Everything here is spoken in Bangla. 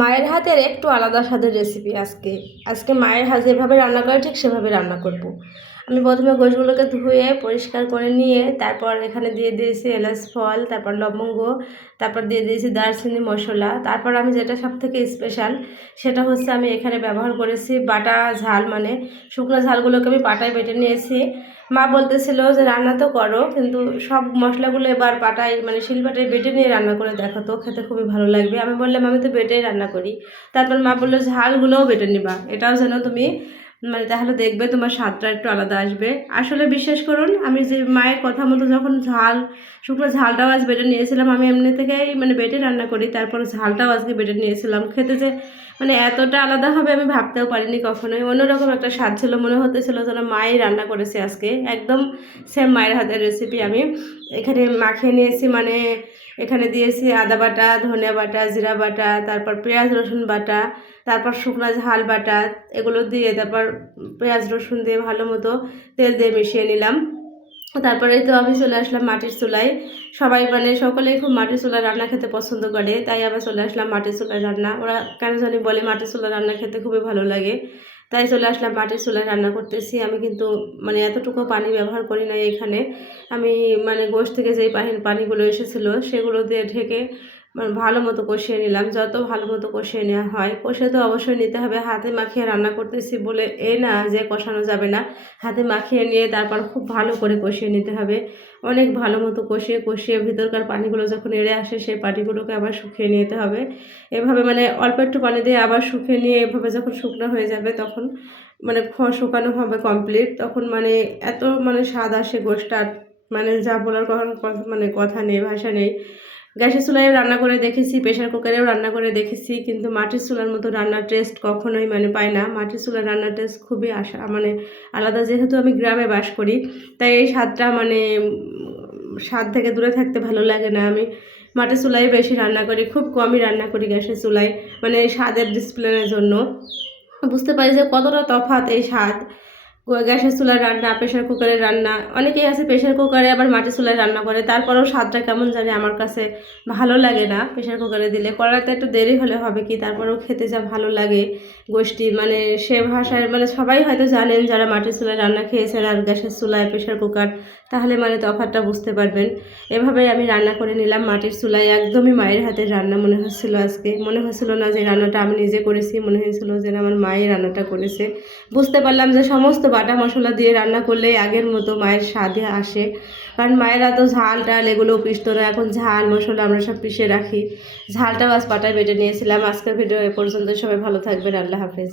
মায়ের হাতের একটু আলাদা স্বাদের রেসিপি আজকে। আজকে মায়ের হাত যেভাবে রান্না করে ঠিক সেভাবে রান্না করব। আমি প্রথমে গোশগুলোকে ধুয়ে পরিষ্কার করে নিয়ে তারপর এখানে দিয়ে দিয়েছি এলাচ, ফল, তারপর লবঙ্গ, তারপর দিয়ে দিয়েছি দারচিনি, মশলা। তারপর আমি যেটা সব থেকে স্পেশাল সেটা হচ্ছে আমি এখানে ব্যবহার করেছি বাটা ঝাল মানে শুকনো ঝালগুলোকে আমি পাটায় বেটে নিয়েছি। মা বলতেছিল যে, রান্না তো করো, কিন্তু সব মশলাগুলো এবার পাটায় মানে শিলপাটায় বেটে নিয়ে রান্না করে দেখো তো, খেতে খুবই ভালো লাগবে। আমি বললাম, আমি তো বেটেই রান্না করি। তারপর মা বলল ঝালগুলোও বেটে নিবা, এটাও যেন তুমি মানে তাহলে দেখবে তোমার স্বাদটা একটু আলাদা আসবে। আসলে বিশ্বাস করুন, আমি যে মায়ের কথা মতো যখন ঝাল, শুকনো ঝালটাও আজ বেটে নিয়েছিলাম, আমি এমনি থেকেই মানে বেটে রান্না করি, তারপর ঝালটাও আজকে বেটে নিয়েছিলাম। খেতে যে মানে এতটা আলাদা হবে আমি ভাবতেও পারিনি কখনোই। অন্যরকম একটা স্বাদ ছিল, মনে হতেছিল যেন মাই রান্না করেছে আজকে। একদম সেম মায়ের হাতের রেসিপি আমি। এখানে মাখিয়ে নিয়েছি মানে এখানে দিয়েছি আদা বাটা, ধনিয়া বাটা, জিরা বাটা, তারপর পেঁয়াজ, রসুন বাটা, তারপর শুকনো ঝাল বাটা, এগুলো দিয়ে তারপর পেঁয়াজ, রসুন দিয়ে ভালো মতো তেল দিয়ে মিশিয়ে নিলাম। তারপরে তো আমি চলে আসলাম মাটির চুলায়। সবাই মানে সকলেই খুব মাটির চুলায় রান্না খেতে পছন্দ করে, তাই আবার চলে আসলাম মাটির চুলায় রান্না। ওরা কেন জানি বলে মাটির চুলায় রান্না খেতে খুবই ভালো লাগে। তাই চলে আসলাম মাটির চুলায় রান্না করতেছি। আমি কিন্তু মানে এতটুকু পানি ব্যবহার করি না এখানে। আমি মানে গোশ থেকে যেই পানিগুলো এসেছিল, সেগুলো দিয়ে ঢেকে ভালো মতো কষিয়ে নিলাম। যত ভালো মতো কষিয়ে নেওয়া হয়, কষে তো অবশ্যই নিতে হবে। হাতে মাখিয়ে রান্না করতেছি বলে এ না যে কষানো যাবে না। হাতে মাখিয়ে নিয়ে তারপর খুব ভালো করে কষিয়ে নিতে হবে। অনেক ভালো মতো কষিয়ে কষিয়ে ভিতরকার পানিগুলো যখন এড়ে আসে, সেই পানিগুলোকে আবার শুকিয়ে নিতে হবে। এভাবে মানে অল্প একটু পানি দিয়ে আবার শুকিয়ে নিয়ে এভাবে যখন শুকনো হয়ে যাবে তখন মানে শুকানো হবে কমপ্লিট তখন মানে এত মানে স্বাদ আসে গোষ্ঠটার মানে যা বলার কথা মানে কথা নেই, ভাষা নেই। গ্যাসের চুলায় রান্না করে দেখেছি প্রেশার কুকারেও রান্না করে দেখেছি, কিন্তু মাটির চুলার মতো রান্নার টেস্ট কখনোই মানে পাই না। মাটির চুলার রান্নার টেস্ট খুবই আসা মানে আলাদা। যেহেতু আমি গ্রামে বাস করি, তাই এই স্বাদটা মানে স্বাদ থেকে দূরে থাকতে ভালো লাগে না। আমি মাটির চুলায় বেশি রান্না করি, খুব কমই রান্না করি গ্যাসের চুলায় মানে স্বাদের ডিসপ্লেনের জন্য। বুঝতে পারি যে কতটা তফাৎ এই স্বাদ। গ্যাসের চুলার রান্না প্রেশার কুকারের রান্না, অনেকেই আছে প্রেশার কুকারে আবার মাটির চুলায় রান্না করে, তারপরেও স্বাদটা কেমন জানে আমার কাছে ভালো লাগে না প্রেশার কুকারে দিলে। করাতে একটু দেরি হলে হবে কি, তারপরেও খেতে যা ভালো লাগে গোষ্ঠী মানে সে ভাষায় মানে সবাই হয়তো জানেন যারা মাটির চুলায় রান্না খেয়েছেন আর গ্যাসের চুলায় প্রেশার কুকার তাহলে মানে তফাতটা বুঝতে পারবেন। এভাবেই আমি রান্না করে নিলাম। মাটির চুলায় একদমই মায়ের হাতের রান্না মনে হচ্ছিল আজকে। মনে হচ্ছিল না যে রান্নাটা আমি নিজে করেছি, মনে হয়েছিল যে আমার মায়ের রান্নাটা করেছে। বুঝতে পারলাম যে সমস্ত বাটা মশলা দিয়ে রান্না করলে আগের মতো মায়ের স্বাদে আসে। কারণ মায়েরা তো ঝাল টাল এগুলো পিসতো না। এখন ঝাল মশলা আমরা সব পিষে রাখি। ঝালটাও আজ পাটায় বেটে নিয়েছিলাম। আজকের ভিডিও এ পর্যন্ত সবাই ভালো থাকবেন। আল্লাহ হাফেজ।